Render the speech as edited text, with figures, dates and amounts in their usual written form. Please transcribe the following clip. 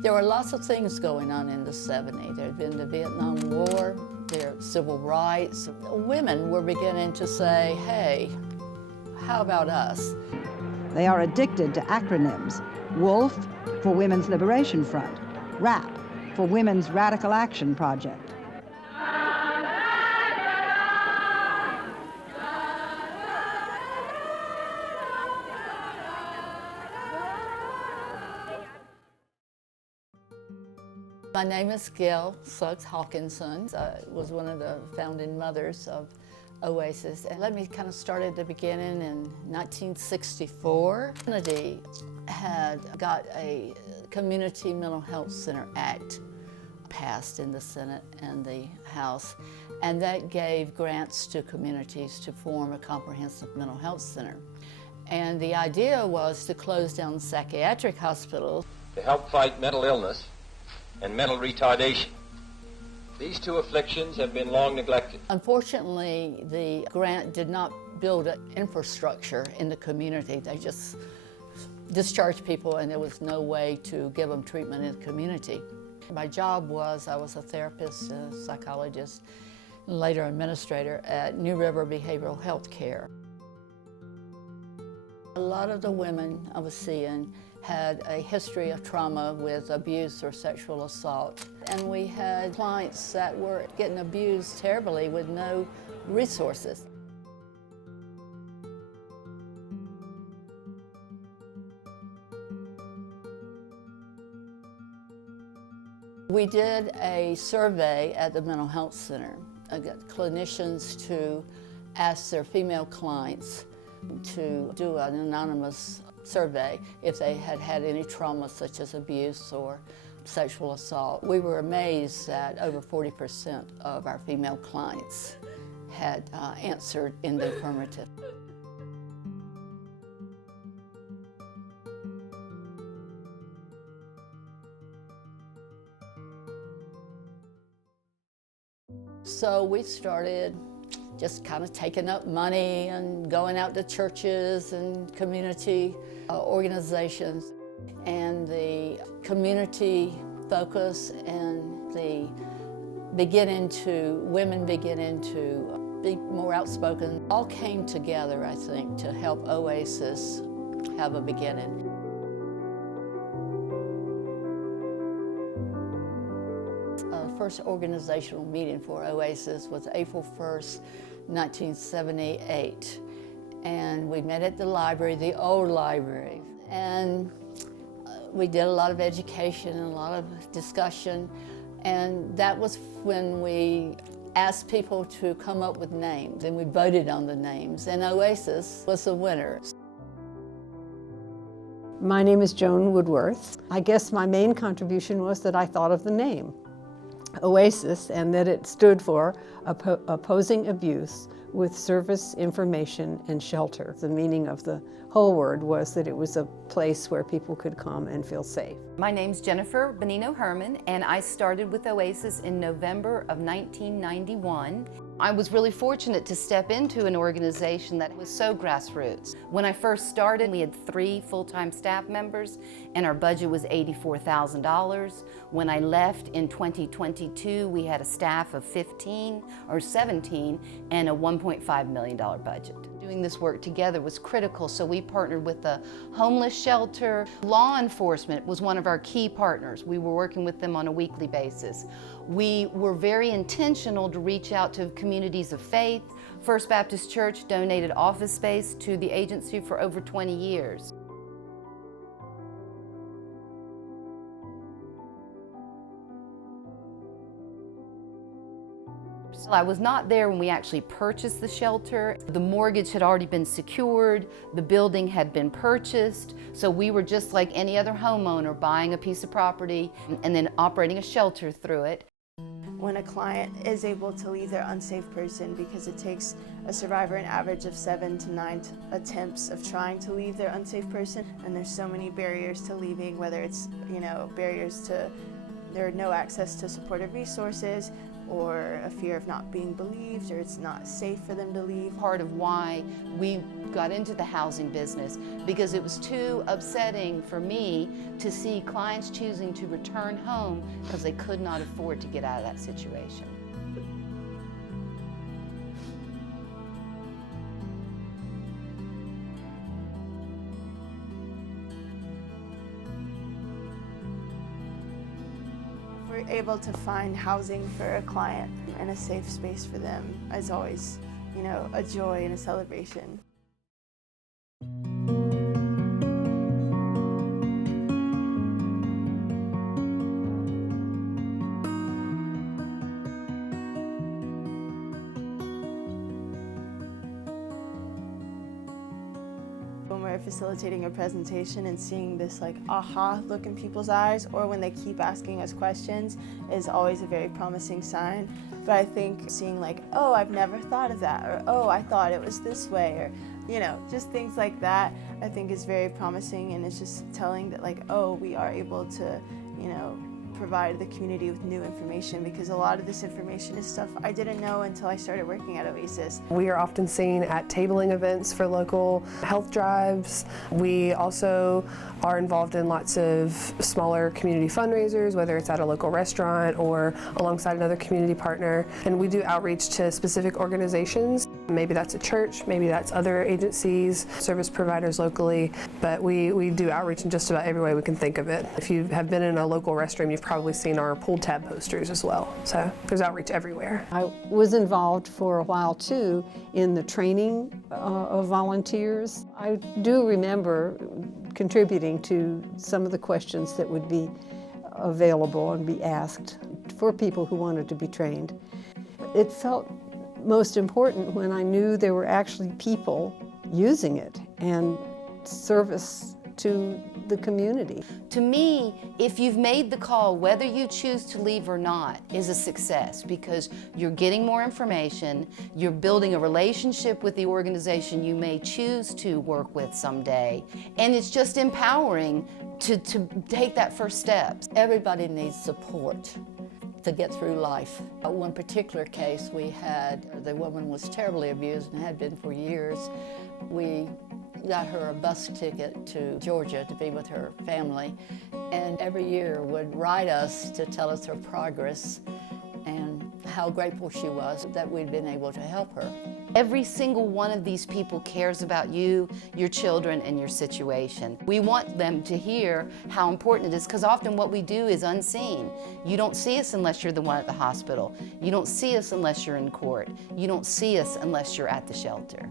There were lots of things going on in the 70s. There had been the Vietnam War, there were civil rights. Women were beginning to say, hey, how about us? They are addicted to acronyms. WOLF for Women's Liberation Front, RAP for Women's Radical Action Project. My name is Gail Suggs Hawkinson. I was one of the founding mothers of OASIS. And let me kind of start at the beginning. In 1964, Kennedy had got a Community Mental Health Center Act passed in the Senate and the House, and that gave grants to communities to form a comprehensive mental health center. And the idea was to close down psychiatric hospitals to help fight mental illness and mental retardation. These two afflictions have been long neglected. Unfortunately, the grant did not build an infrastructure in the community. They just discharged people and there was no way to give them treatment in the community. My job was, I was a therapist, a psychologist, and later administrator at New River Behavioral Health Care. A lot of the women I was seeing had a history of trauma with abuse or sexual assault. And we had clients that were getting abused terribly with no resources. We did a survey at the Mental Health Center. I got clinicians to ask their female clients to do an anonymous survey if they had had any trauma such as abuse or sexual assault. We were amazed that over 40% of our female clients had answered in the affirmative. So we started just kind of taking up money and going out to churches and community organizations. And the community focus and the women beginning to be more outspoken, all came together, I think, to help OASIS have a beginning. First organizational meeting for OASIS was April 1st, 1978. And we met at the library, the old library. And we did a lot of education and a lot of discussion. And that was when we asked people to come up with names, and we voted on the names. And OASIS was the winner. My name is Joan Woodworth. I guess my main contribution was that I thought of the name OASIS, and that it stood for Opposing Abuse with Service, Information, and Shelter. The meaning of the whole word was that it was a place where people could come and feel safe. My name's Jennifer Benino Herman, and I started with OASIS in November of 1991. I was really fortunate to step into an organization that was so grassroots. When I first started, we had 3 full-time staff members, and our budget was $84,000. When I left in 2022, we had a staff of 15 or 17 and a $1.5 million budget. Doing this work together was critical, so we partnered with the homeless shelter. Law enforcement was one of our key partners. We were working with them on a weekly basis. We were very intentional to reach out to communities of faith. First Baptist Church donated office space to the agency for over 20 years. So I was not there when we actually purchased the shelter. The mortgage had already been secured, the building had been purchased, so we were just like any other homeowner buying a piece of property and then operating a shelter through it. When a client is able to leave their unsafe person, because it takes a survivor an average of 7 to 9 attempts of trying to leave their unsafe person, and there's so many barriers to leaving, whether it's, barriers to, there are no access to supportive resources, or a fear of not being believed, or it's not safe for them to leave. Part of why we got into the housing business, because it was too upsetting for me to see clients choosing to return home because they could not afford to get out of that situation. We're able to find housing for a client and a safe space for them is always, you know, a joy and a celebration. When we're facilitating a presentation and seeing this like aha look in people's eyes, or when they keep asking us questions, is always a very promising sign. But I think seeing like, oh, I've never thought of that, or oh, I thought it was this way, or you know, just things like that, I think is very promising, and it's just telling that like, oh, we are able to, you know, provide the community with new information, because a lot of this information is stuff I didn't know until I started working at OASIS. We are often seen at tabling events for local health drives. We also are involved in lots of smaller community fundraisers, whether it's at a local restaurant or alongside another community partner. And we do outreach to specific organizations. Maybe that's a church, maybe that's other agencies, service providers locally, but we do outreach in just about every way we can think of it. If you have been in a local restroom, you've probably seen our pull tab posters as well. So there's outreach everywhere. I was involved for a while too in the training of volunteers. I do remember contributing to some of the questions that would be available and be asked for people who wanted to be trained. It felt most important when I knew there were actually people using it and service to the community. To me, if you've made the call, whether you choose to leave or not, is a success, because you're getting more information, you're building a relationship with the organization you may choose to work with someday, and it's just empowering to take that first step. Everybody needs support to get through life. One particular case we had, the woman was terribly abused and had been for years. We got her a bus ticket to Georgia to be with her family, and every year would write us to tell us her progress and how grateful she was that we'd been able to help her. Every single one of these people cares about you, your children, and your situation. We want them to hear how important it is, because often what we do is unseen. You don't see us unless you're the one at the hospital. You don't see us unless you're in court. You don't see us unless you're at the shelter.